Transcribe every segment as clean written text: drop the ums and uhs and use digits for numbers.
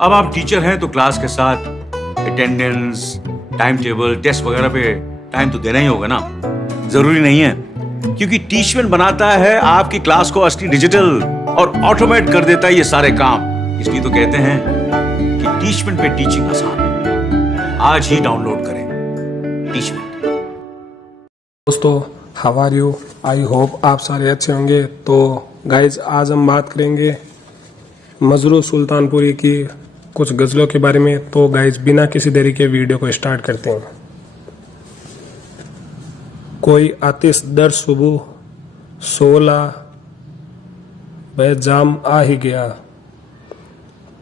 अब आप टीचर हैं तो क्लास के साथ अटेंडेंस, टाइम टेबल, टेस्ट वगैरह पे टाइम तो देना ही होगा ना। जरूरी नहीं है, क्योंकि टीचमेंट बनाता है आपकी क्लास को असली डिजिटल और ऑटोमेट कर देता है ये सारे काम। इसलिए तो कहते हैं कि टीचमेंट पे टीचिंग आसान है। आज ही डाउनलोड करें टीचमेंट। दोस्तों, how are you? I hope आप सारे अच्छे होंगे। तो गाइज, आज हम बात करेंगे मजरू सुल्तानपुरी की कुछ गज़लों के बारे में। तो गाइज, बिना किसी देरी के वीडियो को स्टार्ट करते हैं। कोई आतिश दर सुबह 16 बेजाम आ ही गया।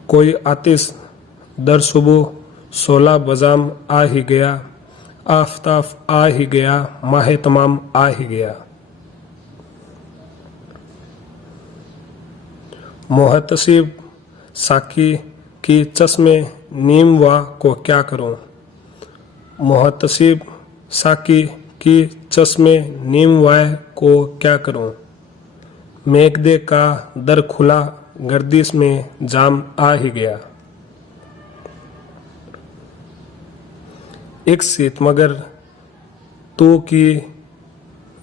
कोई आतिश दर सुबह 16 बजाम आ ही गया। आफताब आ ही गया, माह तमाम आ ही गया। मोहतसिब साकी की चश्मे नीम वा को क्या करूं। मोहतसिब साकी की चश्मे नीम वाय को क्या करूं। मेघदे का दर खुला, गर्दिश में जाम आ ही गया। एक सीत मगर तू की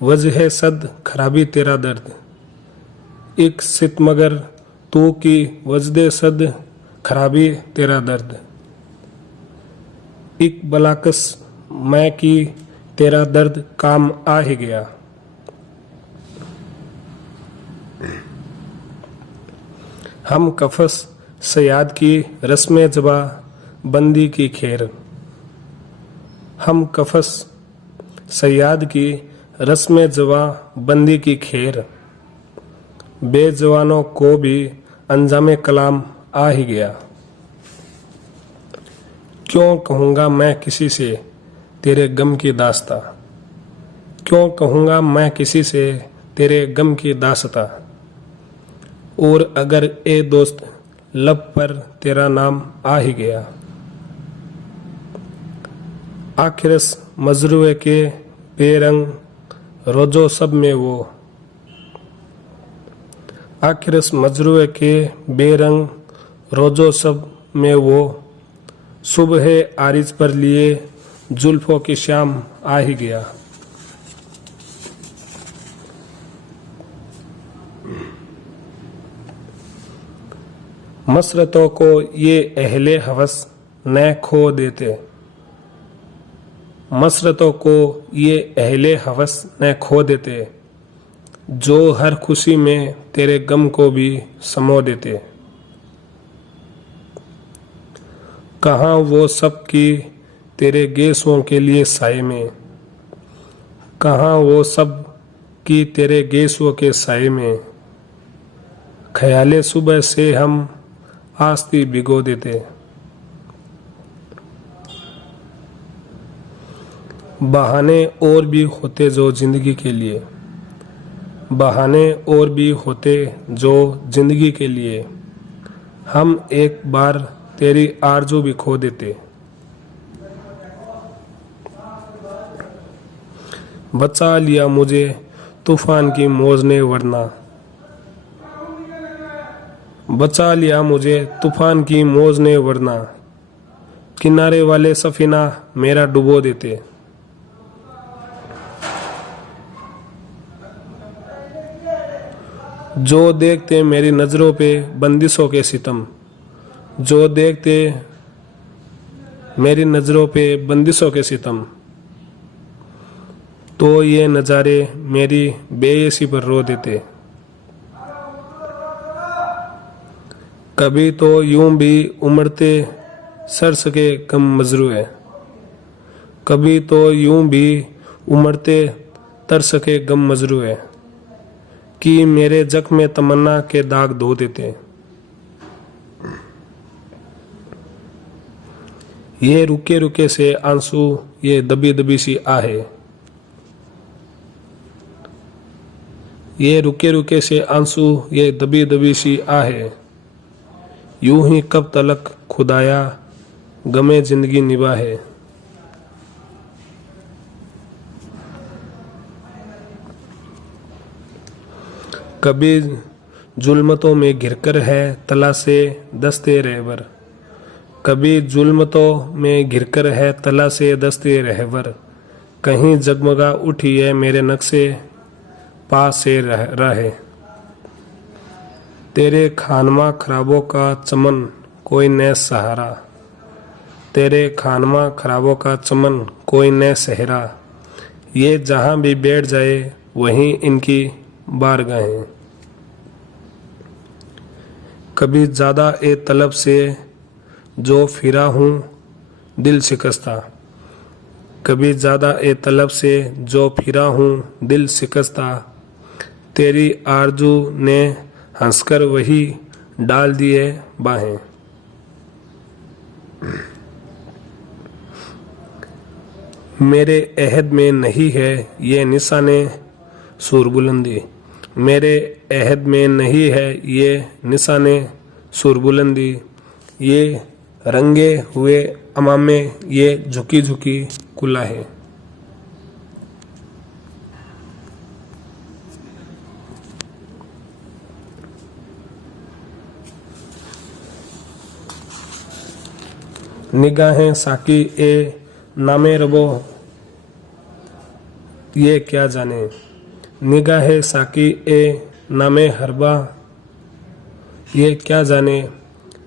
वजह सद खराबी तेरा दर्द। एक सित मगर तू की वजह सद खराबी तेरा दर्द। एक बलाकस मैं की तेरा दर्द काम आ ही गया। हम कफस सयाद की रस्म जबा बंदी की खैर। हम कफस सयाद की रस्म जवा बंदी की खैर। बेजवानों को भी अंजाम कलाम आ ही गया। क्यों कहूँगा मैं किसी से तेरे गम की दास्ता। क्यों कहूँगा मैं किसी से तेरे गम की दास्ता। और अगर ए दोस्त लब पर तेरा नाम आ ही गया। आखिरस मजरुए के बेरंग रोजो सब में वो। आखिरस मजरुए के बेरंग रोजो सब में वो। सुबह आरिज पर लिए जुल्फों की शाम आ ही गया। मसरतों को ये अहले हवस न खो देते। मसरतों को ये अहले हवस न खो देते। जो हर खुशी में तेरे गम को भी समो देते। कहाँ वो सब की तेरे गेसों के लिए साए में। कहाँ वो सब की तेरे गेसों के साए में। ख्याले सुबह से हम आस्ती भिगो देते। बहाने और भी होते जो जिंदगी के लिए। बहाने और भी होते जो जिंदगी के लिए। हम एक बार तेरी आरज़ू भी खो देते। बचा लिया मुझे तूफान की मौज ने वरना। बचा लिया मुझे तूफान की मौज ने वरना। किनारे वाले सफीना मेरा डुबो देते। जो देखते मेरी नज़रों पे बंदिशों के सितम। जो देखते मेरी नज़रों पे बंदिशों के सितम। तो ये नज़ारे मेरी बेयसी पर रो देते। कभी तो यूं भी उमड़ते सर सके गम मजरू है। कभी तो यूं भी उमड़ते तर सके गम मजरू है। कि मेरे जख्म तमन्ना के दाग धो देते। ये रुके रुके से आंसू, ये दबी दबी सी आहे। ये रुके रुके से आंसू, ये दबी दबी सी आहे। यूं ही कब तलक खुदाया गमे जिंदगी निभाए। कभी जुल्मतों में घिरकर है तला से दस्ते रहबर। कभी जुल्म तो में घिरकर है तला से दस्ते रहवर, कहीं जगमगा उठी है मेरे नक्शे पास से रहे। तेरे खानमा खराबों का चमन कोई न सहारा, तेरे खानमा खराबों का चमन कोई न सहरा, ये जहाँ भी बैठ जाए वहीं इनकी बारगाहें। कभी ज़्यादा ए तलब से जो फिरा हूँ दिल शिकस्ता, कभी ज़्यादा ए तलब से जो फिरा हूँ दिल शिकस्ता, तेरी आरजू ने हंसकर वही डाल दिए बाहें। मेरे अहद में नहीं है ये निशाने सूरबुलंदी, मेरे अहद में नहीं है ये निशाने सूरबुलंदी, ये रंगे हुए अमामे ये झुकी झुकी कुलाहें। निगाहें साकी ए नामे रबो ये क्या जाने, निगाहें साकी ए नामे हरबा ये क्या जाने,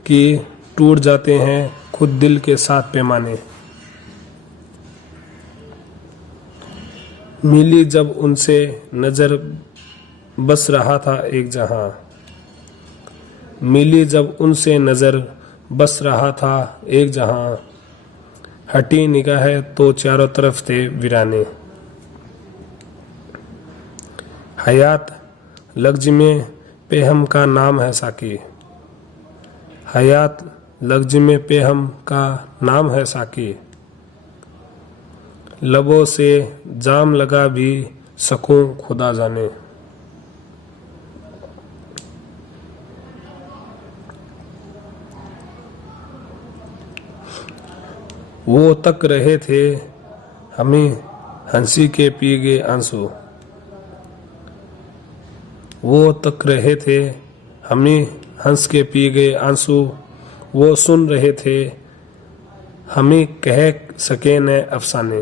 कि टूट जाते हैं खुद दिल के साथ पैमाने। मिली जब उनसे नजर बस रहा था एक जहां, मिली जब उनसे नजर बस रहा था एक जहां, हटी निगाहें तो चारों तरफ थे वीराने। हयात लग्ज़िमे पेहम का नाम है साकी, हयात लग्ज़िमे पेहम का नाम है साकी, लबों से जाम लगा भी सकूं खुदा जाने। वो तक रहे थे हमें हंसी के पी गए आंसू, वो तक रहे थे हमें हंस के पी गए आंसू, वो सुन रहे थे हमें कह सके न अफसाने।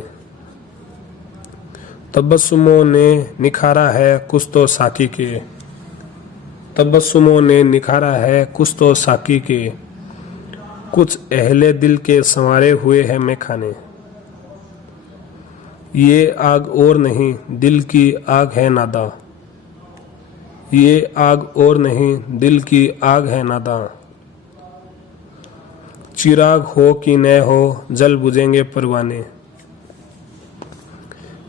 तबस्सुमों ने निखारा है कुछ तो साकी के, तबस्सुमों ने निखारा है कुछ तो साकी के, कुछ अहले दिल के संवारे हुए हैं मैं खाने। ये आग और नहीं दिल की आग है नादा, ये आग और नहीं दिल की आग है नादा, चिराग हो कि न हो जल बुझेंगे परवाने।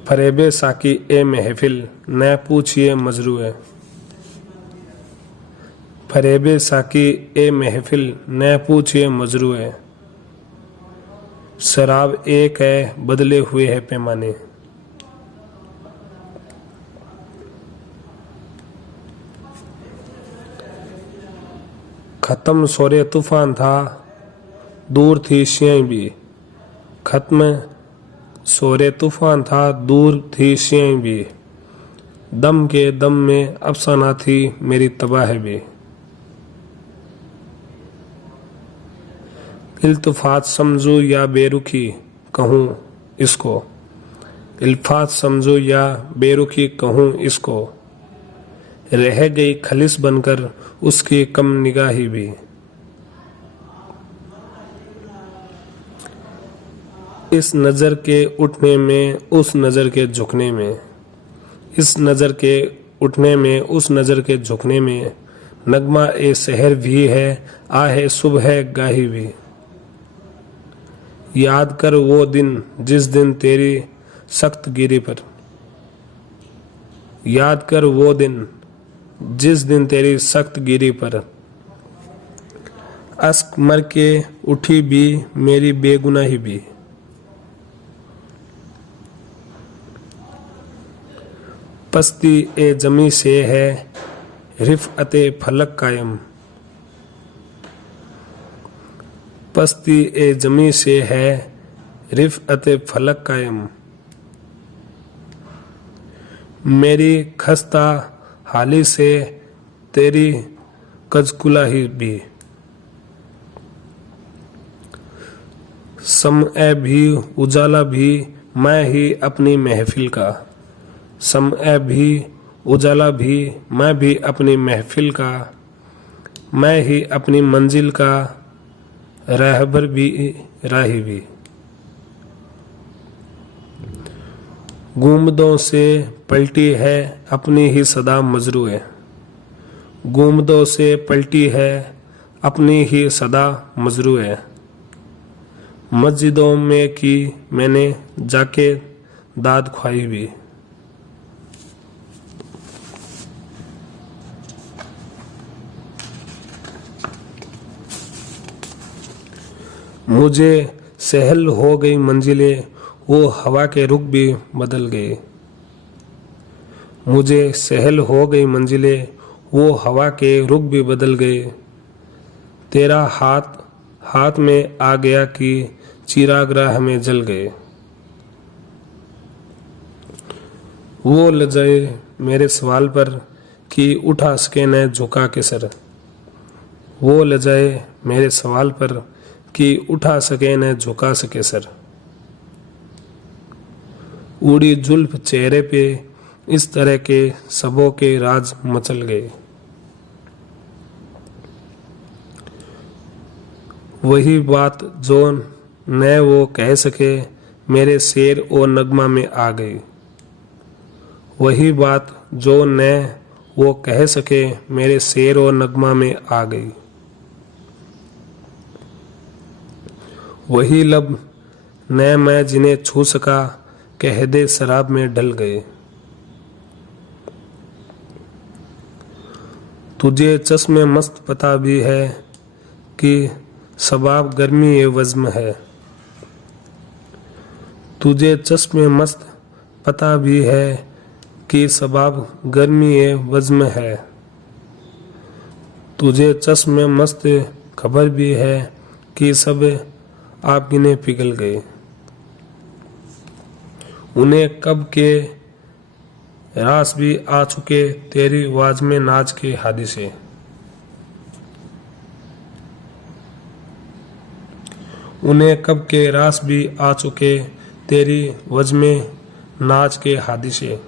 फरेबे साकी ए महफिल न पूछिए मजरूए, फरेबे साकी ए महफिल न पूछिए मजरूए, शराब एक है बदले हुए है पैमाने। खत्म सोरे तूफान था दूर थी शियाई भी, खत्म सोरे तूफान था दूर थी शियाई भी, दम के दम में अफसाना थी मेरी तबाह भी। इल्तफात समझू या बेरुखी कहूँ इसको, इल्फात समझू या बेरुखी कहूँ इसको, रह गई खलिस बनकर उसकी कम निगाही भी। इस नज़र के उठने में उस नज़र के झुकने में, इस नज़र के उठने में उस नज़र के झुकने में, नगमा ए सहर भी है आहे सुबह गाही भी। याद कर वो दिन जिस दिन तेरी सख्त गिरी पर, याद कर वो दिन जिस दिन तेरी सख्त गिरी पर, अश्क मर के उठी भी मेरी बेगुनाही भी। पस्ती ए जमी से है रिफ़अते फलक कायम, पस्ती ए जमी से है रिफ़अते फलक कायम, मेरी खस्ता हाली से तेरी कजकुलाही भी। समय भी उजाला भी मैं ही अपनी महफिल का, समय भी उजाला भी मैं भी अपनी महफिल का, मैं ही अपनी मंजिल का रहबर भी राही भी। गुंबदों से पलटी है अपनी ही सदा मजरूए, गुंबदों से पलटी है अपनी ही सदा मजरूए। मस्जिदों में की मैंने जाके दाद ख्वाही भी। मुझे सहल हो गई मंजिलें, वो हवा के रुख भी बदल गए। मुझे सहल हो गई मंजिलें, वो हवा के रुख भी बदल गए। तेरा हाथ हाथ में आ गया कि चिराग राह में जल गए। वो लजाए मेरे सवाल पर कि उठा सके न झुका के सर, वो लजाए मेरे सवाल पर कि उठा सके न झुका सके सर। उड़ी जुल्फ चेहरे पे इस तरह के सबों के राज मचल गए। वही बात जो न वो कह सके मेरे शेर और नगमा में आ गई। वही बात जो न वो कह सके मेरे शेर और नगमा में आ गई। वही लब न मैं जिन्हें छू सका कह दे शराब में ढल गए। तुझे चश्मे मस्त पता भी है कि सबाब गर्मी ये वज़्म है। तुझे चश्मे मस्त पता भी है कि सबाब गर्मी ये वज़्म है। तुझे चश्मे मस्त खबर भी है कि सब आप गिने पिघल गए। उन्हें कब के रास भी आ चुके तेरी आवाज में नाच के हादिसे। उन्हें कब के रास भी आ चुके तेरी वज में नाच के हादिसे।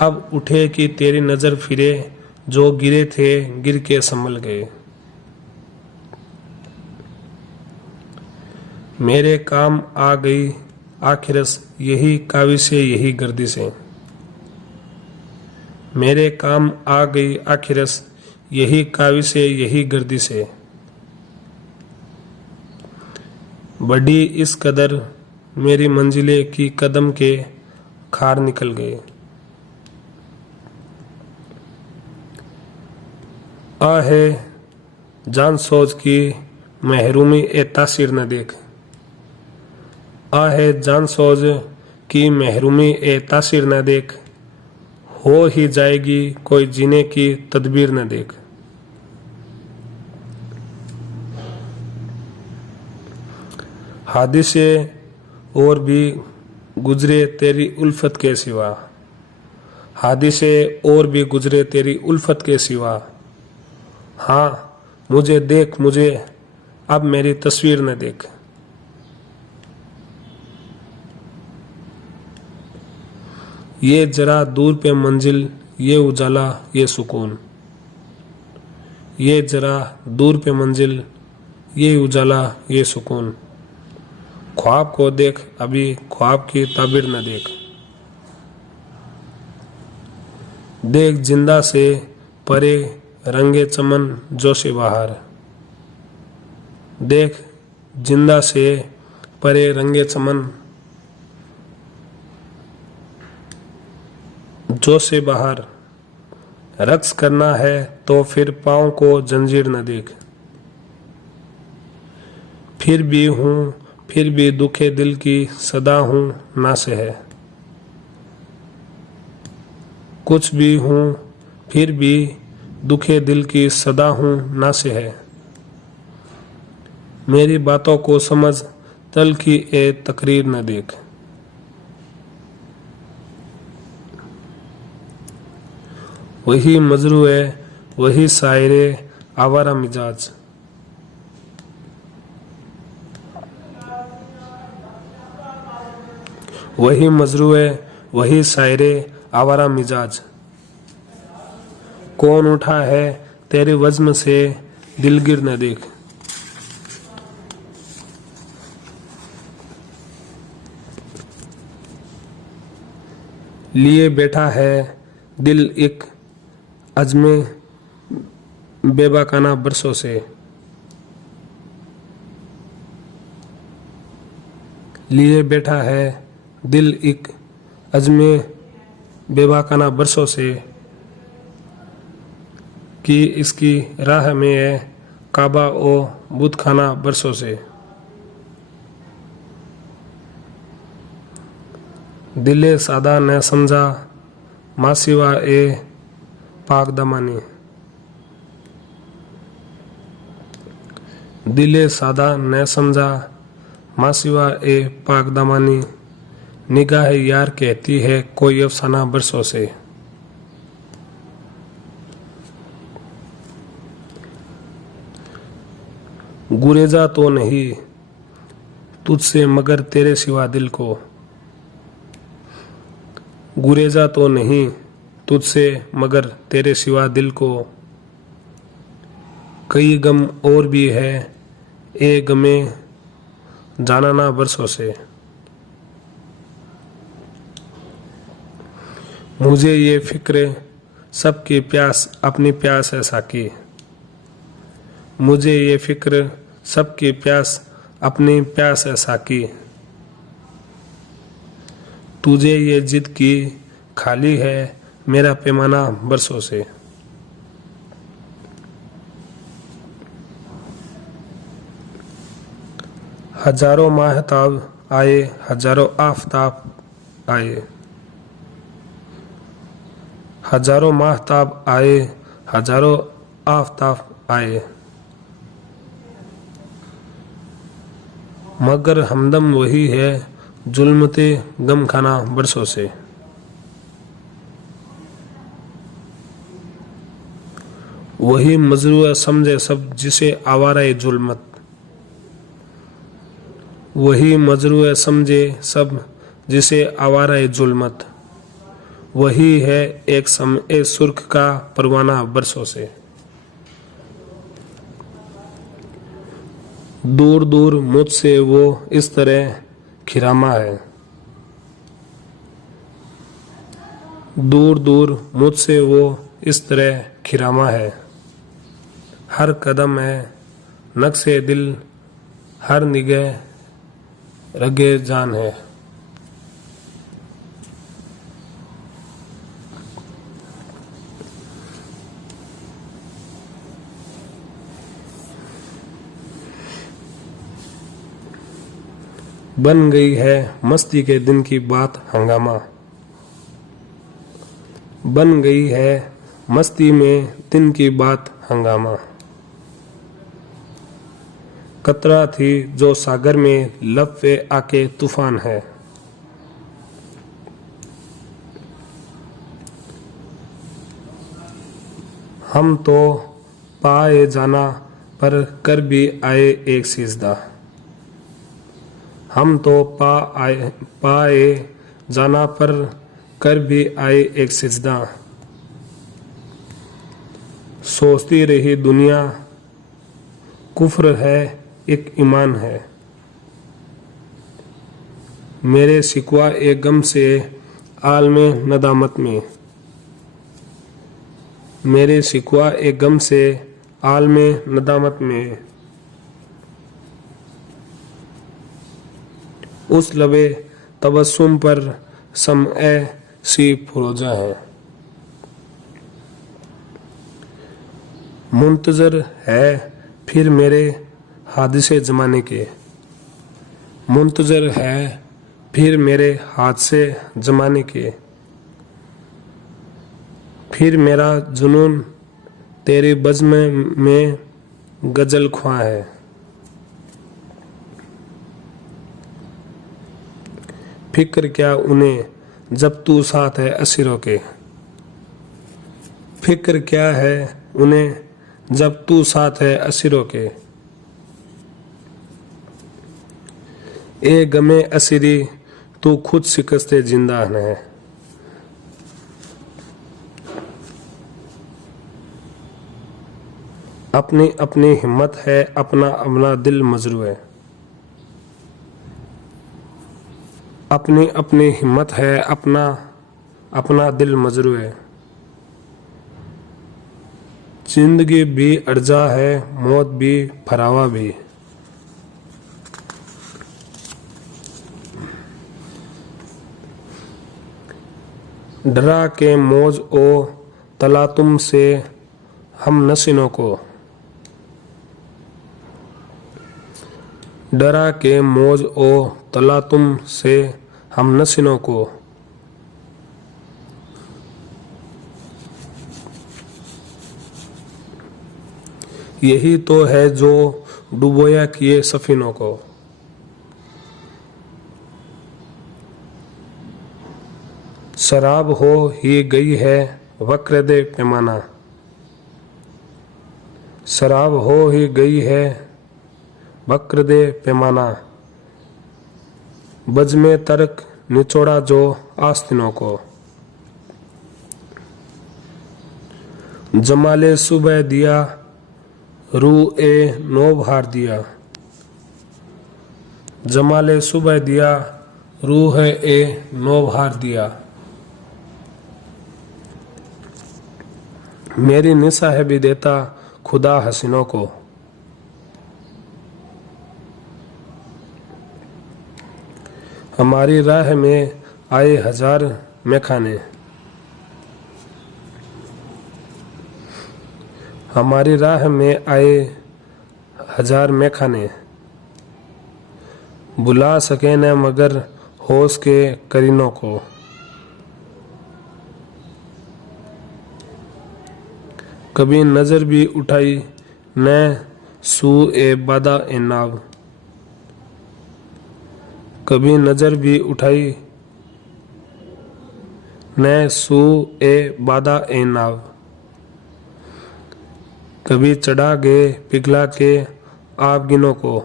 अब उठे कि तेरी नजर फिरे जो गिरे थे गिर के संभल गए। मेरे काम आ गई आखिरस यही काविशे यही गर्दिशें। मेरे काम आ गई आखिरस यही काविशे यही गर्दिशें। बड़ी इस कदर मेरी मंजिले की कदम के खार निकल गए। आहे जान सोच की महरूमी ए तासीर न देख। आहे जान सोच की महरूमी ए तासीर न देख। हो ही जाएगी कोई जीने की तदबीर न देख। हादिसे और भी गुजरे तेरी उल्फत के सिवा। हादिसे और भी गुजरे तेरी उल्फत के सिवा। हाँ मुझे देख मुझे अब मेरी तस्वीर न देख। ये जरा दूर पे मंजिल ये उजाला ये सुकून। ये जरा दूर पे मंजिल ये उजाला ये सुकून। ख्वाब को देख अभी ख्वाब की ताबीर न देख। देख जिंदा से परे रंगे चमन जोशे बहार। देख जिंदा से परे रंगे चमन जोशे बहार। रक्स करना है तो फिर पाँव को जंजीर न देख। फिर भी हूँ फिर भी दुखे दिल की सदा हूँ ना से है। कुछ भी हूँ फिर भी दुखे दिल की सदा हूँ ना से है। मेरी बातों को समझ तल की ए तकरीर न देख। वही मजरू है वही शायरे आवारा मिजाज। वही मजरूए वही शायरे आवारा मिजाज। कौन उठा है तेरे वज्म से दिल गिर न देख। लिए बैठा है दिल एक अज़्मे बेबाकाना बरसों से। लिए बैठा है दिल एक अज़्मे बेबाकाना बरसों से कि इसकी राह में है काबा ओ बुतखाना बरसों से। दिले सादा न समझा मासिवा ए पाक दमानी। दिले सादा न समझा मासिवा ए पाक दमानी। निगाह यार कहती है कोई अफसाना बरसों से। गुरेजा तो नहीं तुझसे मगर तेरे सिवा दिल को। गुरेजा तो नहीं तुझसे मगर तेरे सिवा दिल को। कई गम और भी है ए गमे जानाना बरसों से। मुझे ये फिक्र सबकी प्यास अपनी प्यास है साकी। मुझे ये फिक्र सबकी प्यास अपनी प्यास है साकी। तुझे ये जिद की खाली है मेरा पैमाना बरसों से। हजारों माहताब आए हजारों आफताब आए। हजारों माहताब आए हजारों आफताब आए। मगर हमदम वही है जुल्मते गम खाना बरसों से। वही मजरूआ समझे सब जिसे आवारा जुल्मत। वही मजरूआ समझे सब जिसे आवारा जुल्मत। वही है एक समय सुर्ख का परवाना बरसों से। दूर दूर मुझसे वो इस तरह खिरामा है। दूर दूर मुझसे वो इस तरह खिरामा है। हर कदम है नक्शे दिल हर निगाह रगे जान है। बन गई है मस्ती के दिन की बात हंगामा। बन गई है मस्ती में दिन की बात हंगामा। कतरा थी जो सागर में लब पे आके तूफान है। हम तो पाए जाना पर कर भी आए एक सिजदा। हम तो पाए जाना पर कर भी आए एक सिजदा। सोचती रही दुनिया कुफ्र है एक ईमान है। मेरे शिकवा एक गम से आलमे नदामत में। मेरे शिकवा एक गम से आलमे नदामत में। उस लबे तबस्सुम पर समए सी फरोजा है। मुंतजर है फिर मेरे हादिसे जमाने के। मुंतजर है फिर मेरे हादसे जमाने के। फिर मेरा जुनून तेरे बज़्म में गजल ख्वां है। फिक्र क्या उन्हें जब तू साथ है असीरों के। फिक्र क्या है उन्हें जब तू साथ है असीरों के। ए गमे असीरी तू खुद शिकस्ते जिंदा है। अपनी अपनी हिम्मत है, अपना अपना दिल मजरू है। अपनी अपनी हिम्मत है, अपना अपना दिल मजरू है। जिंदगी भी अर्जा है, मौत भी फरावा भी। डरा के मौज ओ तला तुम से हम नसीनों को। डरा के मौज ओ तला तुम से हम नसीनों को। यही तो है जो डुबोया किए सफीनों को। शराब हो ही गई है वक्र दे पैमाना। शराब हो ही गई है वक्र दे पैमाना। बज में तर्क निचोड़ा जो आस्तीनों को। जमाले सुबह दिया रू ए नो भार दिया। जमाले सुबह दिया रूह ए नो भार दिया। मेरी निशा है भी देता खुदा हसीनों को। हमारी राह में आए हजार मैखाने। हमारी राह में आए हजार मैखाने। बुला सके न मगर होश के करीनों को। कभी नजर भी उठाई न सू ए बादा ए नाव। कभी नजर भी उठाई न सू ए बादा ए नाव। कभी चढ़ा गए पिघला के आबगिनों को।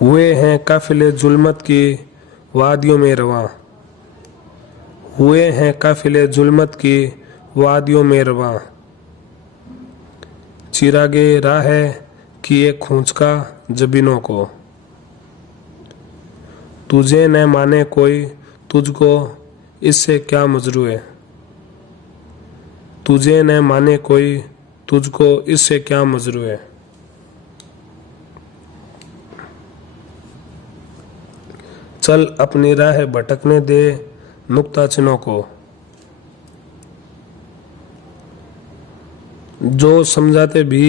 हुए हैं काफिले जुल्मत की वादियों में रवां। हुए हैं काफिले जुल्मत की वादियों में रवां। चिरागे राह किए खूंच का जबीनों को। तुझे न माने कोई तुझको इससे क्या मजरू है। तुझे न माने कोई तुझको इससे क्या मजरू है। चल अपनी राह भटकने दे नुक्ता चिन्हों को। जो समझाते भी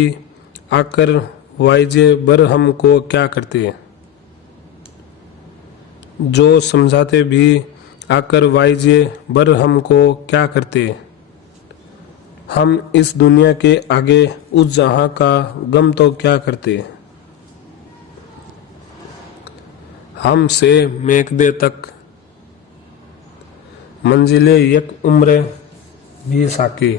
आकर वाइजे बर हमको क्या करते। जो समझाते भी आकर वाइजे बर हमको क्या करते। हम इस दुनिया के आगे उस जहां का गम तो क्या करते। हमसे मेकदे तक मंजिले यक उम्र भी साकी।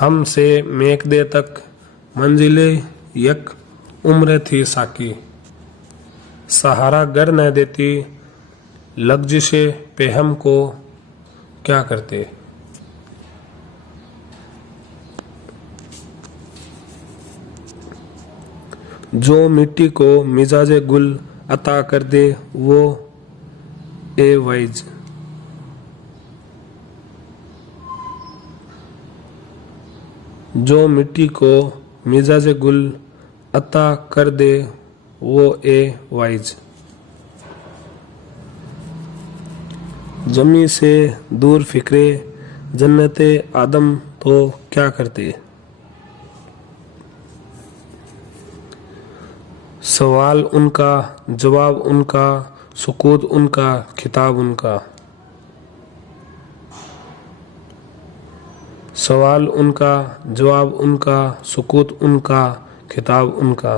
हमसे मेकदे तक मंजिले यक उम्र थी साकी। सहारा गर न देती लग्जिशे पे हमको क्या करते। जो मिट्टी को मिजाजे गुल अता कर दे वो ए वाइज। जो मिट्टी को मिजाजे गुल अता कर दे वो ए वाइज। जमी से दूर फिक्रे जन्नते आदम तो क्या करते। सवाल उनका जवाब उनका सुकूत उनका खिताब उनका। सवाल उनका जवाब उनका सुकूत उनका खिताब उनका।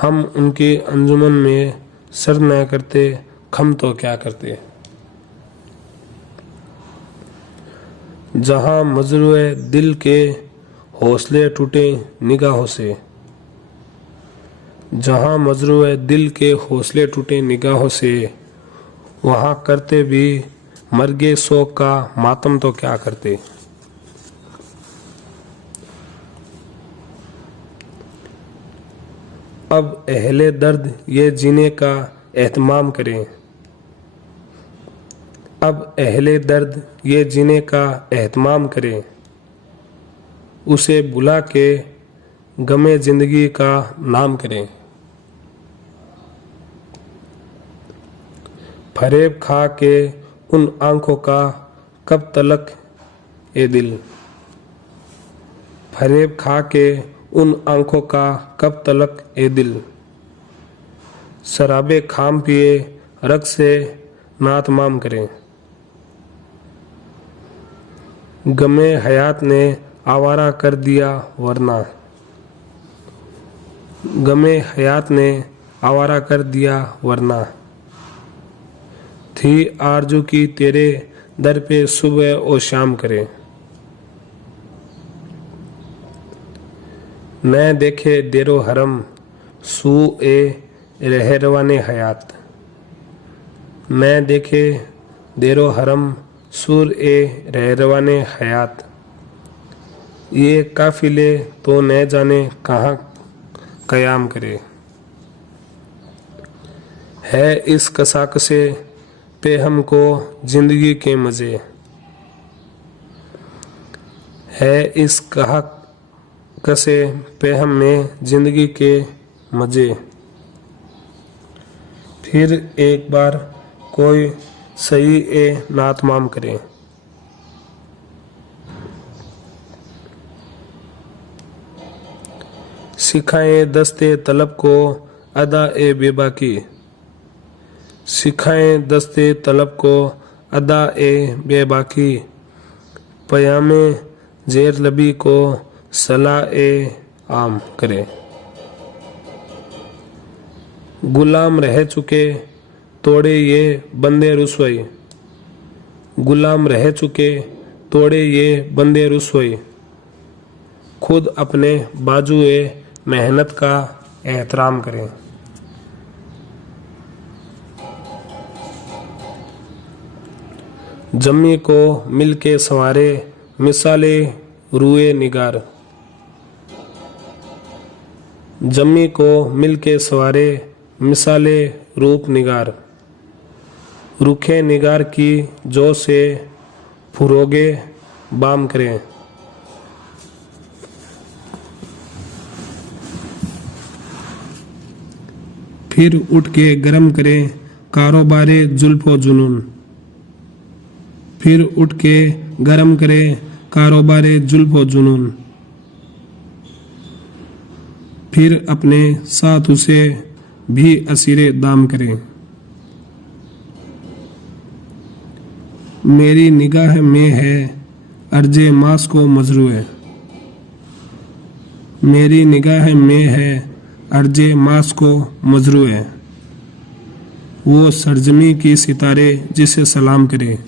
हम उनकी अंजुमन में सर न करते खम तो क्या करते। जहां मजरूए दिल के हौसले टूटे निगाहों से। जहाँ मजरूह दिल के हौसले टूटे निगाहों से, वहाँ करते भी मर्गे शोक का मातम तो क्या करते। अब अहले दर्द ये जीने का एहतमाम करें। अब अहले दर्द ये जीने का एहतमाम करें। उसे बुला के गमे जिंदगी का नाम करें। फरेब खा के उन आंखों का कब तलक ए दिल। फरेब खा के उन आंखों का कब तलक ए दिल। शराबे खाम पिए रग से नातमाम करें। गमे हयात ने आवारा कर दिया वरना। गमे हयात ने आवारा कर दिया वरना। थी आरजू की तेरे दर पे सुबह और शाम करे। न देखे देरो हरम सू ए रहरवाने हयात। न देखे देरो हरम सूर ए रहरवाने हयात। ये काफिले तो न जाने कहाँ कयाम करे। है इस कसाकसे पे हमको जिंदगी के मजे। है इस कहा कसे पे हम में जिंदगी के मजे। फिर एक बार कोई सही ए नातमाम करे। सिखाएं दस्ते तलब को अदा ए बेबाकी। सिखाएं दस्ते तलब को अदा ए बेबाकी। पयामे जेर लबी को सलाह ए आम करे। गुलाम रह चुके तोड़े ये बंदे रुसवई। गुलाम रह चुके तोड़े ये बंदे रुसवई। खुद अपने बाजुए मेहनत का एहतराम करें। जम्मी को मिलके संवारे मिसाले रुए निगार। जम्मी को मिलके संवारे मिसाले रूप निगार। रुखे निगार की जो से फुरोगे बाम करें। फिर उठ के गरम करें कारोबारे जुल्फो जुनून। फिर उठ के गरम करें कारोबारे जुल्फो जुनून। फिर अपने साथ उसे भी असीरे दाम करें। मेरी निगाह में है अर्जे मास को मजरूए। मेरी निगाह में है अर्जे मास को मजरूए। वो सरजमी की सितारे जिसे सलाम करे।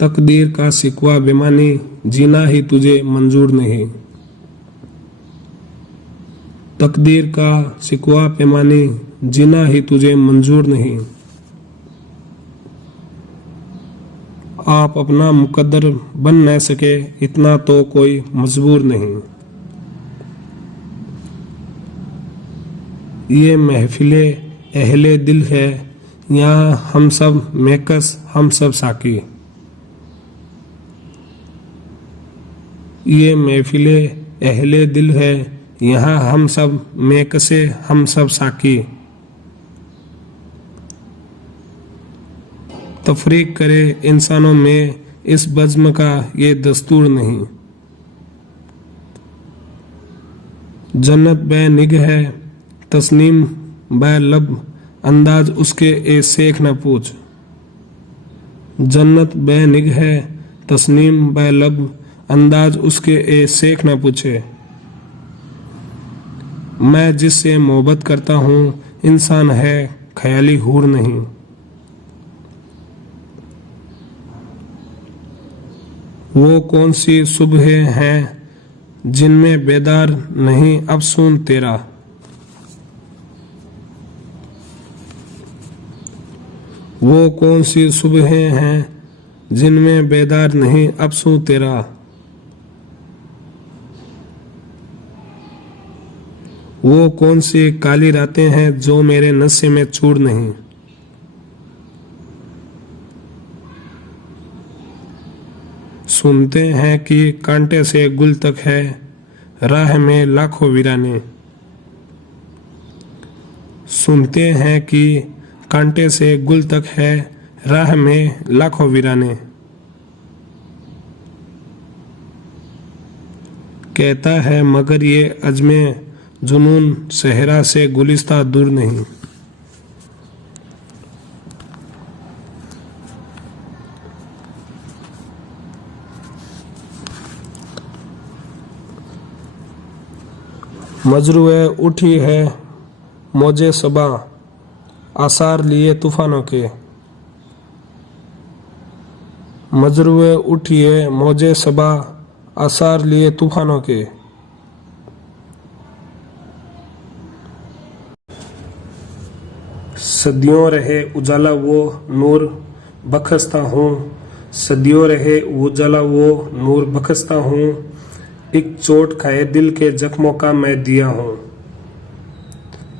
तकदीर का सिकवा बेमानी जीना ही तुझे मंजूर नहीं। तकदीर का सिकवा पैमानी जीना ही तुझे मंजूर नहीं। आप अपना मुकद्दर बन न सके इतना तो कोई मजबूर नहीं। ये महफिले अहले दिल है, यहाँ हम सब महकस हम सब साकी। ये महफिले अहले दिल है, यहाँ हम सब महकसे हम सब साकी। तफरीक करे इंसानों में इस बज़्म का ये दस्तूर नहीं। जन्नत बे निग है तस्नीम बे लब, अंदाज उसके ए शेख न पूछ। जन्नत बे निग है तस्नीम बे लब, अंदाज उसके ए शेख न पूछे। मैं जिससे मोहब्बत करता हूँ इंसान है ख्याली हूर नहीं। वो कौन सी सुबह हैं जिनमें बेदार नहीं अफसून तेरा। वो कौन सी सुबह हैं जिनमें बेदार नहीं अफसून तेरा। वो कौन सी काली रातें हैं जो मेरे नशे में चूर नहीं। सुनते हैं कि कांटे से गुल तक है राह में लाखों वीराने। सुनते हैं कि कांटे से गुल तक है राह में लाखों वीराने। कहता है मगर ये अजमे जुनून सहरा से गुलिस्ता दूर नहीं। मजरूए उठी है मौजे सबा आसार लिए तूफानों के। मजरूए उठी है मौजे सबा आसार लिए तूफानों के। सदियों रहे उजाला वो नूर बखसता हूँ। सदियों रहे उजाला वो नूर बखसता हूँ। एक चोट खाए दिल के जख्मों का मैं दिया हूँ।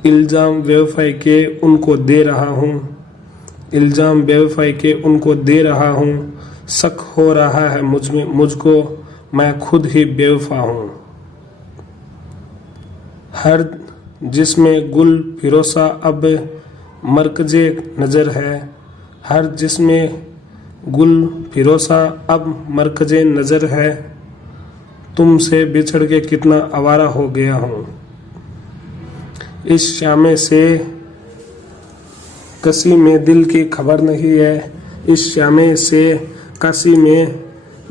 इल्जाम बेवफाई के उनको दे रहा हूँ। इल्जाम बेवफाई के उनको दे रहा हूँ। शक हो रहा है मुझ में मुझको मैं खुद ही बेवफा हूँ। हर जिसमें गुल फिरोसा अब मरकजे नज़र है। हर जिसमें गुल फिरोसा अब मरकजे नज़र है। तुमसे बिछड़ के कितना आवारा हो गया हूँ। इस शामे से कसी में दिल की खबर नहीं है। इस शामे से कसी में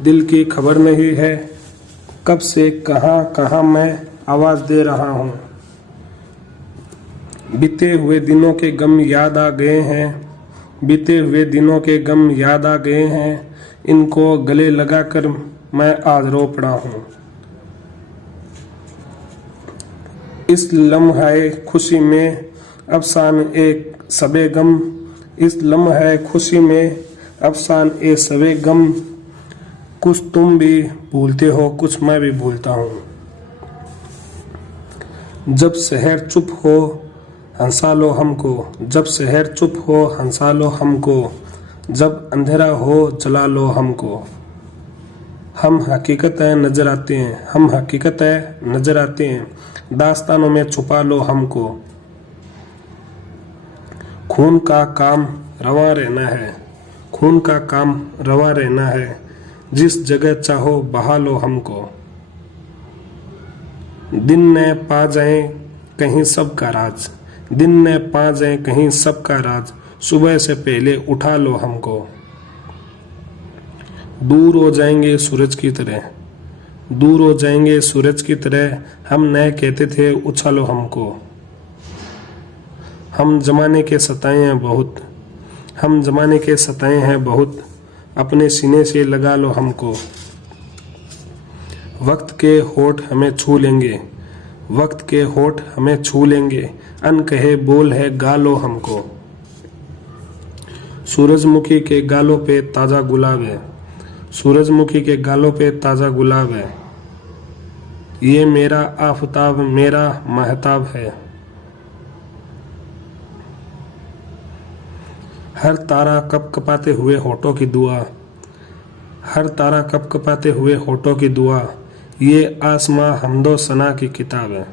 दिल की खबर नहीं है। कब से कहाँ कहाँ मैं आवाज़ दे रहा हूँ। बीते हुए दिनों के गम याद आ गए हैं। बीते हुए दिनों के गम याद आ गए हैं। इनको गले लगाकर मैं आज रो पड़ा हूँ। इस लम्हाए खुशी में अफसान एक सबे गम। इस लम्हाए खुशी में अफसान ए सबे गम। कुछ तुम भी भूलते हो कुछ मैं भी भूलता हूँ। जब शहर चुप हो हंसा लो हमको। जब शहर चुप हो हंसा लो हमको। जब अंधेरा हो जला लो हमको। हम हकीकत है नजर आते हैं। हम हकीकत है नजर आते हैं। दास्तानों में छुपा लो हमको। खून का काम रवा रहना है। खून का काम रवा रहना है। जिस जगह चाहो बहा लो हमको। दिन न पा जाए कहीं सबका राज। दिन न पा जाए कहीं सबका राज। सुबह से पहले उठा लो हमको। दूर हो जाएंगे सूरज की तरह। दूर हो जाएंगे सूरज की तरह। हम न कहते थे उछालो हमको। हम जमाने के सताए हैं बहुत। हम जमाने के सताए हैं बहुत। अपने सीने से लगा लो हमको। वक्त के होठ हमें छू लेंगे। वक्त के होठ हमें छू लेंगे। अनकहे बोल है गा लो हमको। सूरजमुखी के गालों पे ताज़ा गुलाब है। सूरजमुखी के गालों पे ताज़ा गुलाब है। ये मेरा आफताब मेरा महताब है। हर तारा कप कपाते हुए होठों की दुआ। हर तारा कप कपाते हुए होठों की दुआ। ये आसमां हमदो सना की किताब है।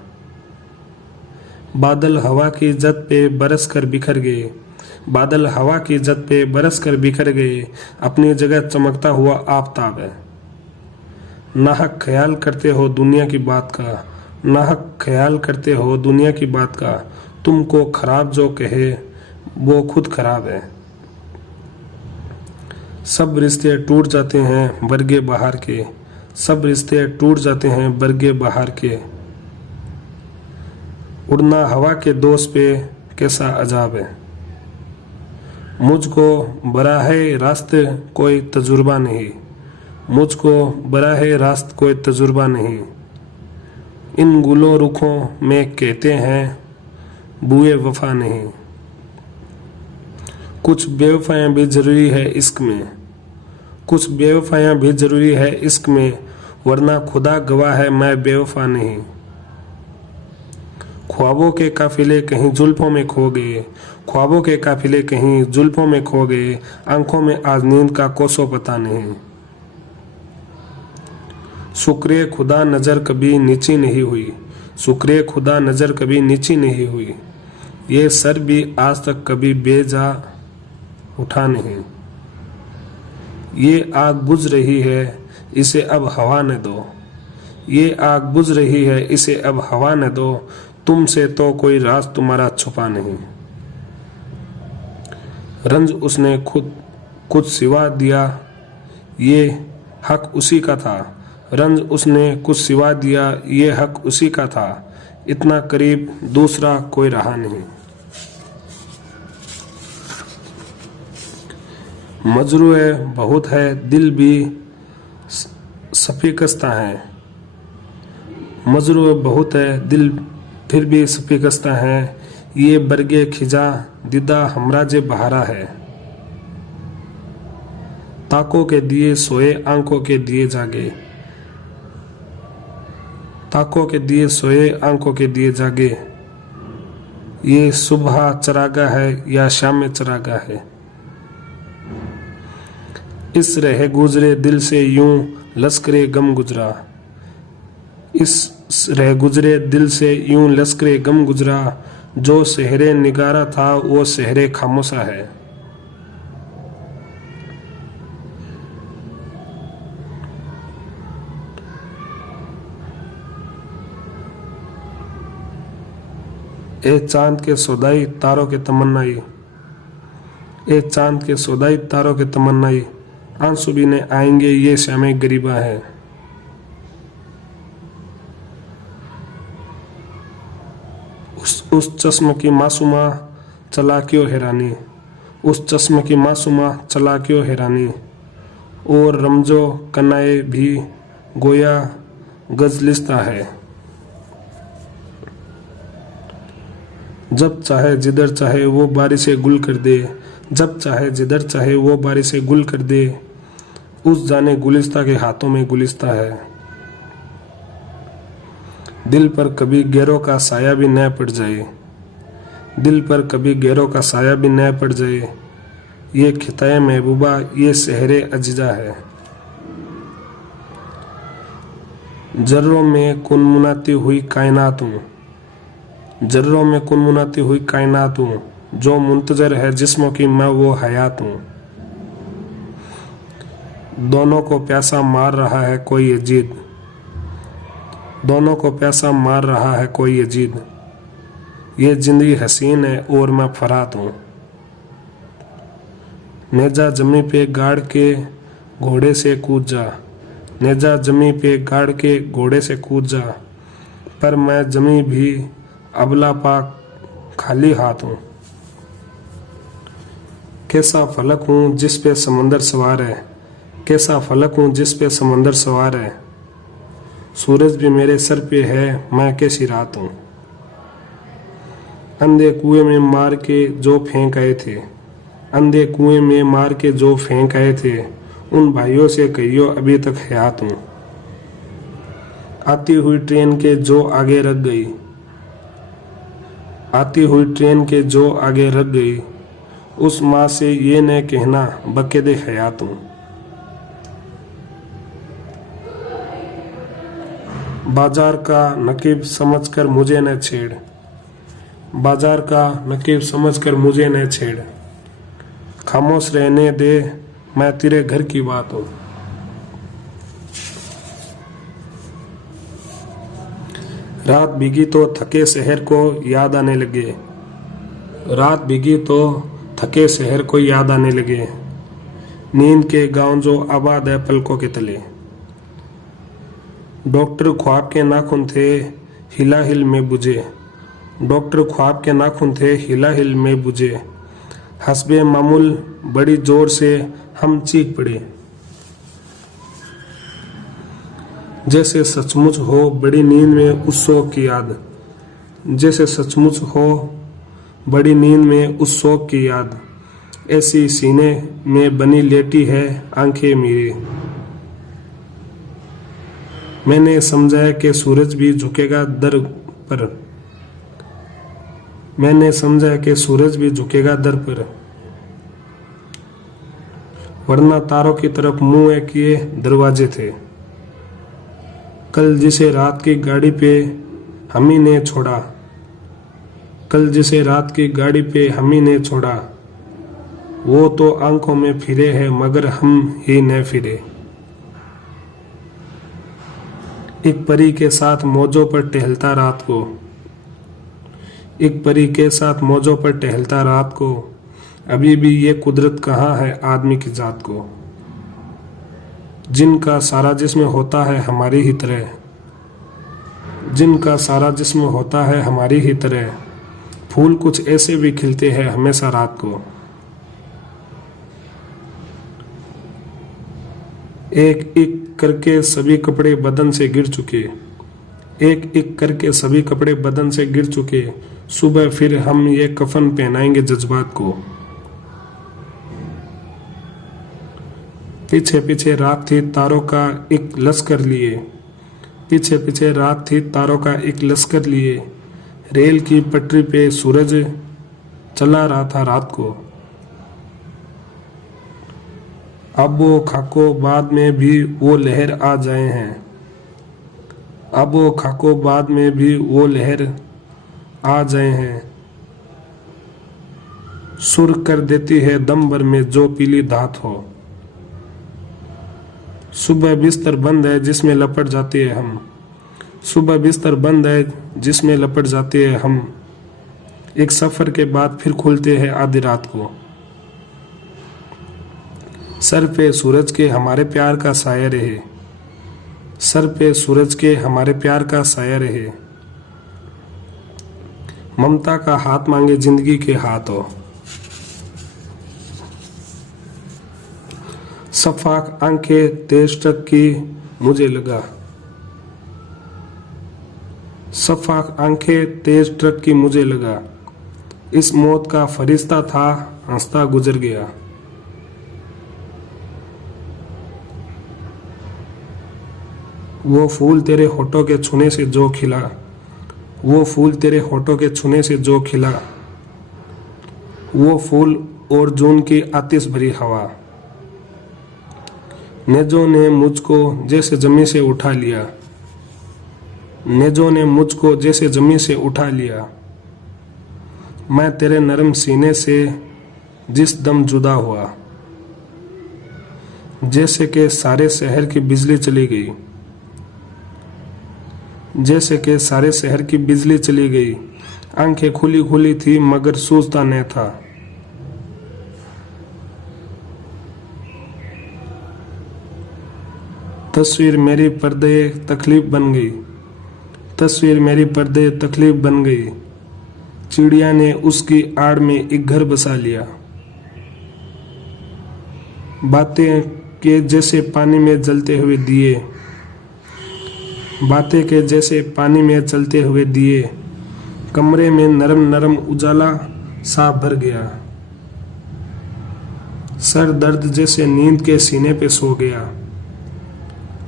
बादल हवा की जद पे बरस कर बिखर गए। बादल हवा की जद पे बरस कर बिखर गए। अपनी जगह चमकता हुआ आफताब है। नाहक ख्याल करते हो दुनिया की बात का। नाहक ख्याल करते हो दुनिया की बात का। तुमको खराब जो कहे वो खुद खराब है। सब रिश्ते टूट जाते हैं बरगे बहार के। सब रिश्ते टूट जाते हैं बरगे बहार के। उड़ना हवा के दोस्त पे कैसा अजाब है। मुझको बराहे रास्ते कोई तजुर्बा नहीं। मुझको बराह रास्त कोई तजुर्बा नहीं। इन गुलों रुखों में कहते हैं बुए वफा नहीं। कुछ बेवफायां भी जरूरी है इश्क में, कुछ बेवफायां भी जरूरी है इश्क में, वरना खुदा गवाह है मैं बेवफा नहीं। ख्वाबों के काफिले कहीं जुल्फों में खो गए, ख्वाबों के काफिले कहीं जुल्फों में खो गए, आंखों में आज नींद का कोसों पता नहीं। शुक्र खुदा नजर कभी नीची नहीं हुई, शुक्र खुदा नजर कभी नीची नहीं हुई, ये सर भी आज तक कभी बेजा उठा नहीं। ये आग बुझ रही है इसे अब हवा न दो, ये आग बुझ रही है इसे अब हवा न दो, तुमसे तो कोई राज तुम्हारा छुपा नहीं। रंज उसने खुद कुछ सिवा दिया ये हक उसी का था, रंज उसने कुछ सिवा दिया ये हक उसी का था, इतना करीब दूसरा कोई रहा नहीं। मजरूए बहुत है दिल भी सफीकस्ता है, मजरूए बहुत है दिल फिर भी सफीकस्ता है, ये बरगे खिजा दिदा हमराजे बहारा है। ताकों के दिए सोए आंखों के दिए जागे, ताकों के दिए सोए आंखों के दिए जागे, ये सुबह चरागा है या शाम में चरागा है। इस रहे गुजरे दिल से यूं लश्करे गम गुजरा, इस रह गुजरे दिल से यूं लश्करे गम गुजरा, जो शहरे निगारा था वो शहरे खामोशा है। ए चांद के सौदाई तारों के तमन्नाई, ए चांद के सौदाई तारों के तमन्नाई, आंसू भी ने आएंगे ये श्यामे गरीबा है। उस चश्म की मासूमा चला क्यों हैरानी, उस चश्म की मासूमा चला क्यों हैरानी, और रमजो कनाए भी गोया गजलिस्ता है। जब चाहे जिधर चाहे वो बारिशे गुल कर दे, जब चाहे जिधर चाहे वो बारिशे गुल कर दे, उस जाने गुलिस्ता के हाथों में गुलिस्ता है। दिल पर कभी गैरों का साया भी न पड़ जाए, दिल पर कभी गैरों का साया भी न पड़ जाए, ये खिताए महबूबा ये शहरे अजीजा है। जर्रों में कुनमुनाती हुई कायनात हूँ, जर्रों में कुनमुनाती हुई कायनात हूँ, जो मुंतजर है जिस्मों की मैं वो हयात हूँ। दोनों को प्यासा मार रहा है कोई अजीद, दोनों को प्यासा मार रहा है कोई अजीद, ये जिंदगी हसीन है और मैं फरात हूँ। नेजा जमी पे गाड़ के घोड़े से कूद जा, नेजा जमी पे गाड़ के घोड़े से कूद जा, पर मैं जमी भी अबला पाक खाली हाथ हूँ। कैसा फलक हूँ जिस पे समंदर सवार है, कैसा फलक हूँ जिस पे समंदर सवार है, सूरज भी मेरे सर पे है मैं कैसी रात हूँ। अंधे कुएं में मार के जो फेंक आए थे, अंधे कुएं में मार के जो फेंक आए थे, उन भाइयों से कहियो अभी तक हयात हूँ। आती हुई ट्रेन के जो आगे रख गई, आती हुई ट्रेन के जो आगे रख गई, उस माँ से ये न कहना बकेदे हयात हूँ। बाजार का नकीब समझकर मुझे न छेड़, बाजार का नकीब समझकर मुझे न छेड़, खामोश रहने दे मैं तेरे घर की बात हूँ। रात भीगी तो थके शहर को याद आने लगे, रात भीगी तो थके शहर को याद आने लगे, नींद के गांव जो आबाद है पलकों के तले। डॉक्टर ख्वाब के नाखून थे हिला हिल में बुझे, डॉक्टर ख्वाब के नाखून थे हिला हिल में बुझे, हस्बे मामूल बड़ी जोर से हम चीख पड़े। जैसे सचमुच हो बड़ी नींद में उस शोक की याद, जैसे सचमुच हो बड़ी नींद में उस शोक की याद, ऐसी सीने में बनी लेटी है आंखें मेरी। मैंने समझा कि सूरज भी झुकेगा दर पर, मैंने समझा कि सूरज भी झुकेगा दर पर, वरना तारों की तरफ मुंह किए दरवाजे थे। कल जिसे रात की गाड़ी पे हम ही ने छोड़ा, कल जिसे रात की गाड़ी पे हम ही ने छोड़ा, वो तो आंखों में फिरे है मगर हम ही न फिरे। एक परी के साथ मौजों पर टहलता रात को, एक परी के साथ मौजों पर टहलता रात को, अभी भी ये कुदरत कहाँ है आदमी की जात को। जिनका सारा जिस्म होता है हमारी ही तरह, जिनका सारा जिस्म होता है हमारी ही तरह, फूल कुछ ऐसे भी खिलते हैं हमेशा रात को। एक एक करके सभी कपड़े बदन से गिर चुके, एक एक करके सभी कपड़े बदन से गिर चुके, सुबह फिर हम ये कफन पहनाएंगे जज्बात को। पीछे पीछे रात थी तारों का एक लश्कर लिए, पीछे पीछे रात थी तारों का एक लश्कर लिए, रेल की पटरी पे सूरज चला रहा था रात को। अबो खाको बाद में भी वो लहर आ जाए हैं, अबो खाको बाद में भी वो लहर आ जाए हैं, सुर कर देती है दम भर में जो पीली धात हो। सुबह बिस्तर बंद है जिसमें लपट जाते हैं हम, सुबह बिस्तर बंद है जिसमें लपट जाते हैं हम, एक सफर के बाद फिर खुलते हैं आधी रात को। सर पे सूरज के हमारे प्यार का साया रहे, सर पे सूरज के हमारे प्यार का साया रहे, ममता का हाथ मांगे जिंदगी के हाथ हो। सफाक आंखें तेज तक की मुझे लगा, सफाक आंखें तेज ट्रक की मुझे लगा, इस मौत का फरिश्ता था हंसता गुजर गया। वो फूल तेरे होठों के छूने से जो खिला, वो फूल तेरे होठों के छूने से जो खिला, वो फूल और जून की आतिश भरी हवा, नेजों ने मुझको जैसे जमी से उठा लिया, नेजों ने मुझको जैसे जमी से उठा लिया। मैं तेरे नरम सीने से जिस दम जुदा हुआ, जैसे कि सारे शहर की बिजली चली गई, जैसे कि सारे शहर की बिजली चली गई। आंखें खुली खुली थी मगर सूझता न था। तस्वीर मेरी पर्दे तकलीफ बन गई, तस्वीर मेरी पर्दे तकलीफ बन गई। चिड़िया ने उसकी आड़ में एक घर बसा लिया। बातें के जैसे पानी में जलते हुए दिए, बातें के जैसे पानी में चलते हुए दिए, कमरे में नरम नरम उजाला सा भर गया। सर दर्द जैसे नींद के सीने पे सो गया,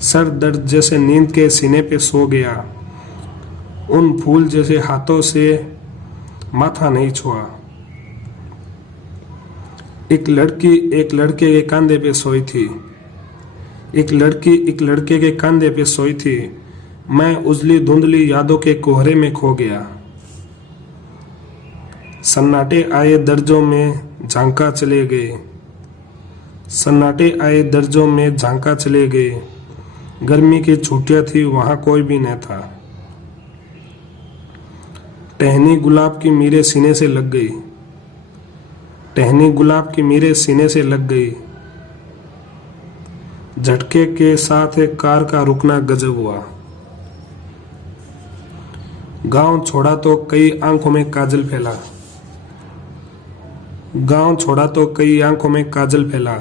सर दर्द जैसे नींद के सीने पे सो गया। उन फूल जैसे हाथों से माथा नहीं छुआ। एक लड़की एक लड़के के कंधे पे सोई थी, एक लड़की एक लड़के के कंधे पे सोई थी। मैं उजली धुंधली यादों के कोहरे में खो गया। सन्नाटे आए दर्जों में झांका चले गए, सन्नाटे आए दर्जों में झांका चले गए। गर्मी की छुट्टियां थी वहां कोई भी न था। टहनी गुलाब की मीरे सीने से लग गई, टहनी गुलाब की मीरे सीने से लग गई। झटके के साथ एक कार का रुकना गजब हुआ। गांव छोड़ा तो कई आंखों में काजल फैला, गांव छोड़ा तो कई आंखों में काजल फैला।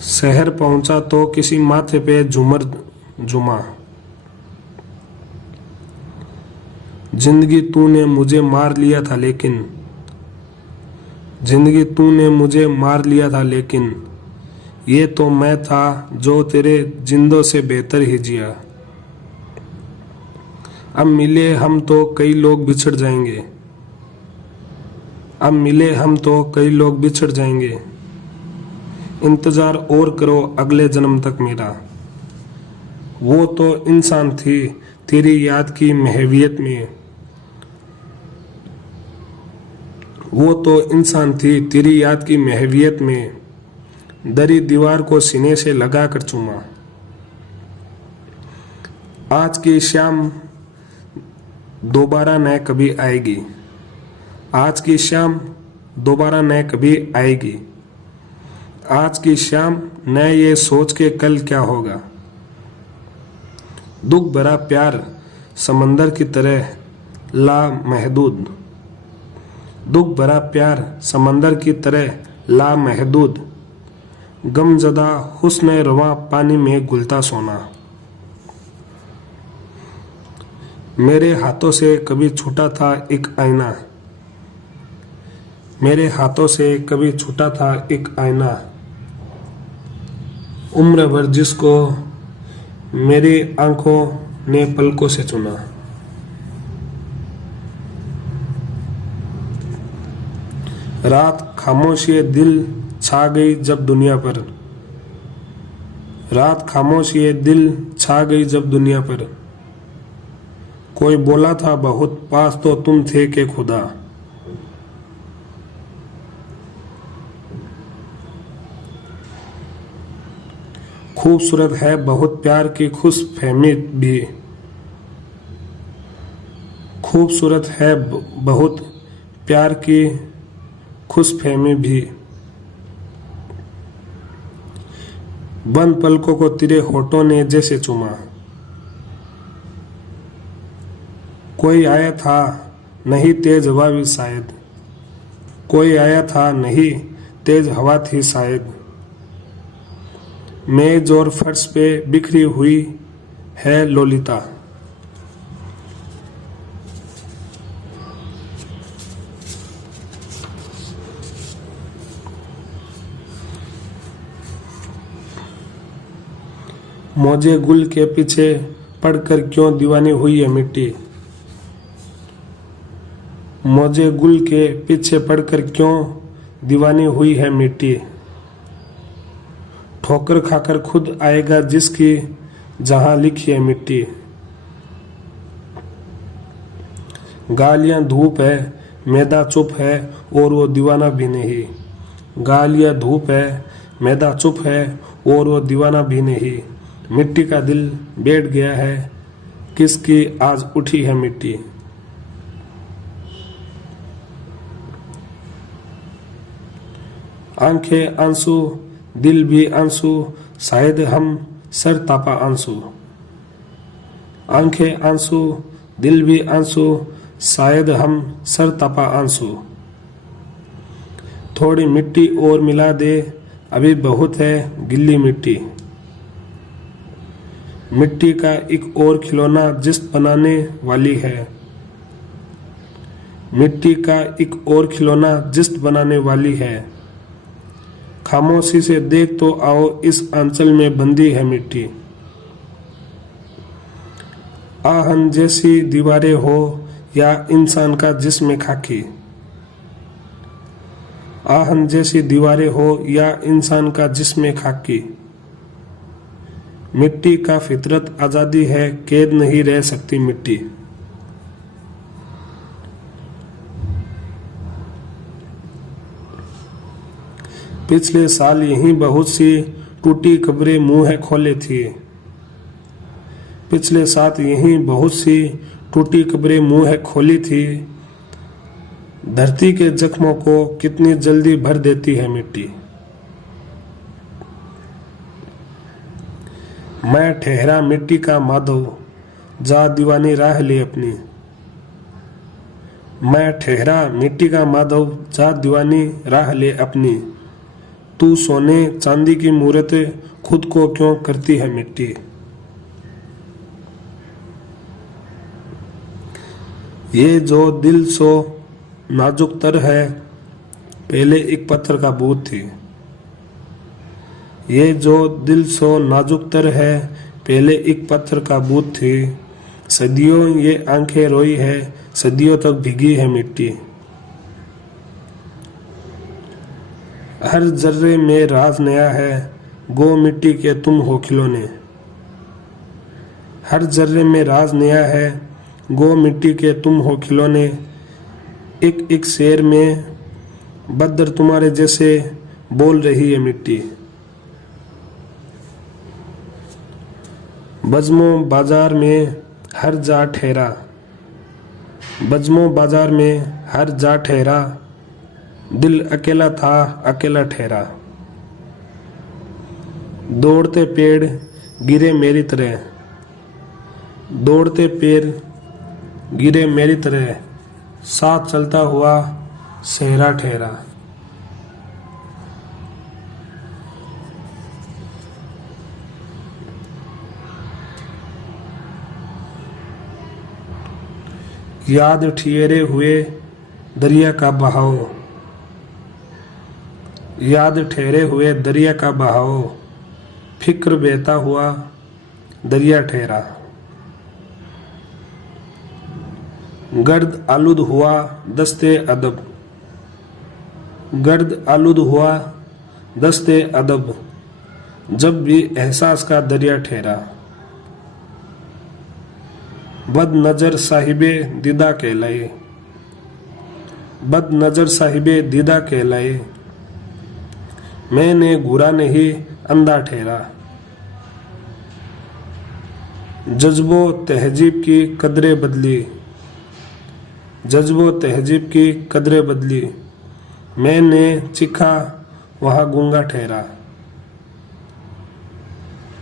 शहर पहुंचा तो किसी माथे पे झूमर जुमा। जिंदगी तूने मुझे मार लिया था लेकिन, जिंदगी तूने मुझे मार लिया था लेकिन, ये तो मैं था जो तेरे जिंदों से बेहतर ही जिया। अब मिले हम तो कई लोग बिछड़ जाएंगे, अब मिले हम तो कई लोग बिछड़ जाएंगे। इंतजार और करो अगले जन्म तक मेरा। वो तो इंसान थी तेरी याद की महवियत में, वो तो इंसान थी तेरी याद की महवियत में। दरी दीवार को सीने से लगा कर चूमा। आज की शाम दोबारा न कभी आएगी, आज की शाम दोबारा न कभी आएगी। आज की शाम न ये सोच के कल क्या होगा। दुख भरा प्यार समंदर की तरह लामहदूद, दुख भरा प्यार समंदर की तरह लामहदूद। गमजदा हुस्न रवा पानी में घुलता सोना। मेरे हाथों से कभी छूटा था एक आईना, मेरे हाथों से कभी छूटा था एक आईना। उम्र भर जिसको मेरी आंखों ने पलकों से चुना। रात खामोश ये दिल छा गई जब दुनिया पर, रात खामोश ये दिल छा गई जब दुनिया पर। कोई बोला था बहुत पास तो तुम थे के खुदा। खूबसूरत है बहुत प्यार की खुश फहमी भी, खूबसूरत है बहुत प्यार की खुश फहमी भी। बंद पलकों को तेरे होठों ने जैसे चूमा। कोई आया था नहीं तेज हवा भी शायद, कोई आया था नहीं तेज हवा थी शायद। मेज और फर्श पे बिखरी हुई है लोलिता। मौजे गुल के पीछे पड़कर क्यों दीवानी हुई है मिट्टी। मौजे गुल के पीछे पड़कर क्यों दीवानी हुई है मिट्टी। ठोकर खाकर खुद आएगा जिसकी जहां लिखी है मिट्टी। गालियां धूप है मैदा चुप है और वो दीवाना भी नहीं। गालियां धूप है मैदा चुप है और वो दीवाना भी नहीं। मिट्टी का दिल बैठ गया है किसकी आज उठी है मिट्टी। आंखें आंसू दिल भी आंसू शायद हम सर तापा आंसू। आंखें आंसू दिल भी आंसू शायद हम सर तापा आंसू। थोड़ी मिट्टी और मिला दे अभी बहुत है गिल्ली मिट्टी। मिट्टी का एक और खिलौना जिस्त बनाने वाली है। मिट्टी का एक और खिलौना जिस्त बनाने वाली है। खामोशी से देख तो आओ इस आंचल में बंदी है मिट्टी। आहन जैसी दीवारें हो या इंसान का जिस्म खाकी। आहन जैसी दीवारें हो या इंसान का जिस्म खाकी। मिट्टी का फितरत आजादी है कैद नहीं रह सकती मिट्टी। पिछले साल यही बहुत सी टूटी कब्रें मुंह खोले थी। पिछले साल यही बहुत सी टूटी कब्रें मुंह खोली थी। धरती के जख्मों को कितनी जल्दी भर देती है मिट्टी। मैं ठहरा मिट्टी का माधव जा दीवानी राह ले अपनी। मैं ठहरा मिट्टी का माधव जा दीवानी राह ले अपनी। तू सोने चांदी की मूरत खुद को क्यों करती है मिट्टी। ये जो दिल सो नाजुक तर है, पहले एक पत्थर का बूंद थी। ये जो दिल सो नाजुक तर है, पहले एक पत्थर का बूंद थी। सदियों ये आंखें रोई है, सदियों तक भीगी है मिट्टी। हर जर्रे में राज नया है, गो मिट्टी के तुम हो खिलौने। हर जर्रे में राज नया है, गो मिट्टी के तुम हो खिलौने। एक एक शेर में बद्र तुम्हारे जैसे बोल रही है मिट्टी। बज्मो बाजार में हर जा ठहरा, बज्मो बाजार में हर जा ठहरा। दिल अकेला था अकेला ठहरा। दौड़ते पेड़ गिरे मेरी तरह, दौड़ते पेड़ गिरे मेरी तरह। साथ चलता हुआ सहरा ठहरा। याद ठियरे हुए दरिया का बहाव, याद ठहरे हुए दरिया का बहाव। फिक्र बहता हुआ दरिया ठहरा। गर्द आलूद हुआ दस्ते अदब, गर्द आलूद हुआ दस्ते अदब। जब भी एहसास का दरिया ठहरा। बद नजर साहिबे दीदा कहलाए, बद नजर साहिबे दीदा कहलाए। मैंने घूरा नहीं अंधा ठहरा। जज्बो तहजीब की कदरें बदली, जज्बो तहजीब की कदरें बदली। मैंने चिखा वहां गूंगा ठहरा।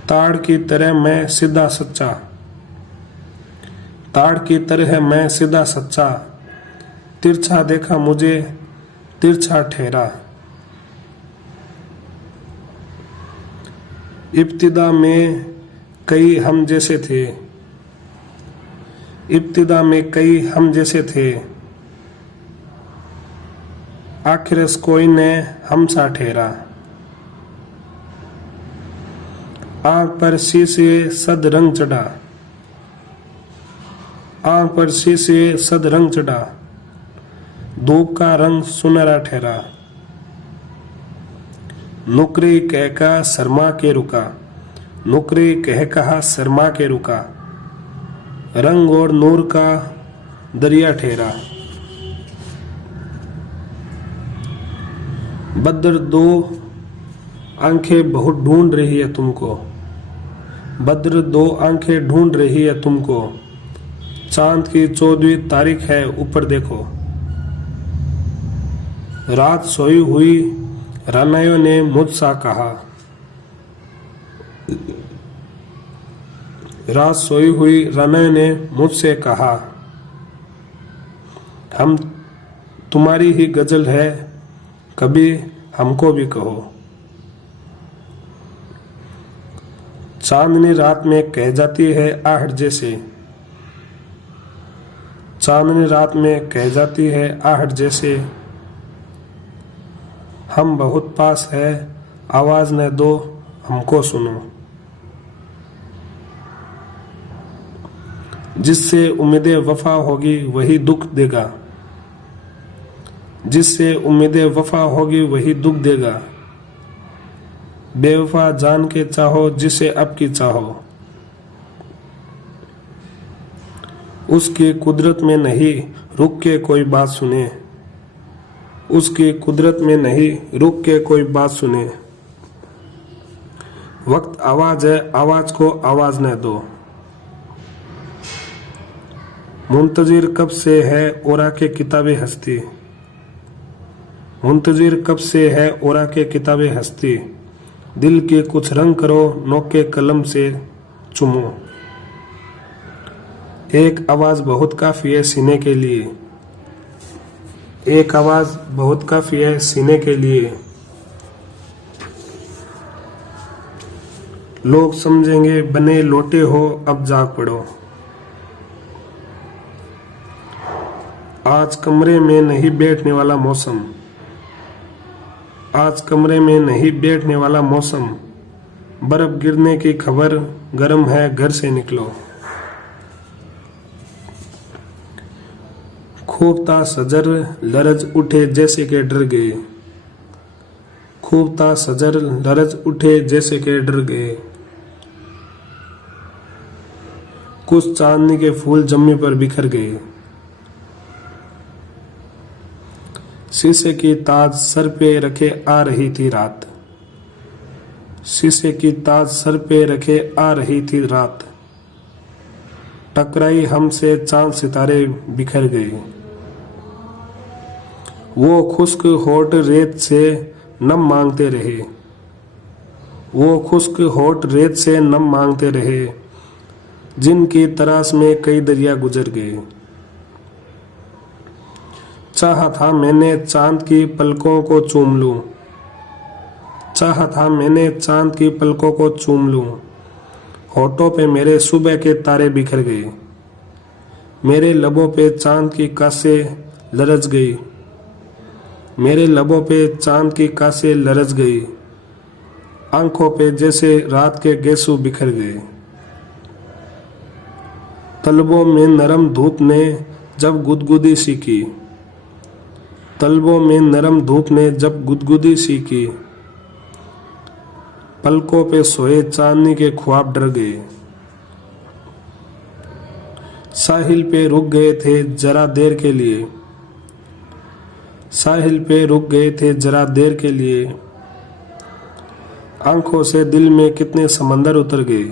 ताड़ की तरह मैं सीधा सच्चा, ताड़ की तरह मैं सीधा सच्चा। तिरछा देखा मुझे तिरछा ठहरा। इब्तिदा में कई हम जैसे थे, इब्तिदा में कई हम जैसे थे। आखिर कोई ने हम सा ठहरा। आंख पर शीशे सद रंग चढ़ा, आंख पर शीशे सद रंग चढ़ा। धूप का रंग सुनहरा ठहरा। नुकरी कह का शर्मा के रुका, नुकरी कह कहा शर्मा के रुका। रंग और नूर का दरिया ठहरा। बद्र दो आंखें बहुत ढूंढ रही है तुमको, बद्र दो आंखें ढूंढ रही है तुमको। चांद की 14वीं तारीख है ऊपर देखो। रात सोई हुई रानायों ने मुझसा कहा, रात सोई हुई रानायों ने मुझसे कहा। हम तुम्हारी ही गजल है कभी हमको भी कहो। चांदनी रात में कह जाती है आहट जैसे, चांदनी रात में कह जाती है आहट जैसे। हम बहुत पास है आवाज न दो हमको सुनो। जिससे उम्मीदें वफा होगी वही दुख देगा, जिससे उम्मीदें वफा होगी वही दुख देगा। बेवफा जान के चाहो जिसे अब की चाहो। उसकी कुदरत में नहीं रुक के कोई बात सुने, उसकी कुदरत में नहीं रुक के कोई बात सुने। वक्त आवाज है आवाज को आवाज न दो। मुंतजिर कब से है ओरा के किताबें हस्ती, मुंतजिर कब से है ओरा के किताबें हस्ती। दिल के कुछ रंग करो नोके कलम से चुमो। एक आवाज बहुत काफी है सीने के लिए, एक आवाज बहुत काफी है सीने के लिए। लोग समझेंगे बने लौटे हो, अब जाग पड़ो। आज कमरे में नहीं बैठने वाला मौसम, आज कमरे में नहीं बैठने वाला मौसम, बर्फ गिरने की खबर, गर्म है घर से निकलो। खूब ता सजर लरज उठे जैसे के डर गए, खूब ता सजर लरज उठे जैसे के डर गए। कुछ चांदनी के फूल जम्मी पर बिखर गए। शीशे की ताज सर पे रखे आ रही थी रात, शीशे की ताज सर पे रखे आ रही थी रात। टकराई हमसे चांद सितारे बिखर गए। वो खुश्क होठ रेत से नम मांगते रहे, वो खुश्क होठ रेत से नम मांगते रहे, जिनकी तराश में कई दरिया गुजर गए। चाहा था मैंने चांद की पलकों को चूम लूं, चाहा था मैंने चांद की पलकों को चूम लूं। होठों पे मेरे सुबह के तारे बिखर गए, मेरे लबों पे चांद की कासें लरज गई, मेरे लबों पे चांद की कासें लरज गई। आंखों पे जैसे रात के गेसू बिखर गए। तलबों में नरम धूप ने जब गुदगुदी सी की, तलबों में नरम धूप ने जब गुदगुदी सी की। पलकों पे सोए चांदनी के ख्वाब डर गए। साहिल पे रुक गए थे जरा देर के लिए, साहिल पे रुक गए थे जरा देर के लिए। आंखों से दिल में कितने समंदर उतर गए।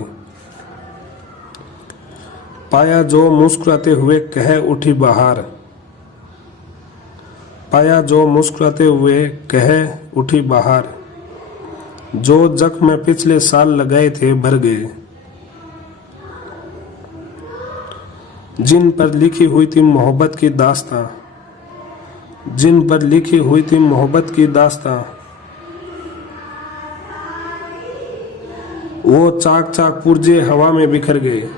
पाया जो मुस्कुराते हुए कह उठी बाहर, पाया जो मुस्कुराते हुए कह उठी बाहर। जो जख्म पिछले साल लगाए थे भर गए। जिन पर लिखी हुई थी मोहब्बत की दास्तां, जिन पर लिखी हुई थी मोहब्बत की दास्तां, वो चाक चाक पुर्जे हवा में बिखर गए।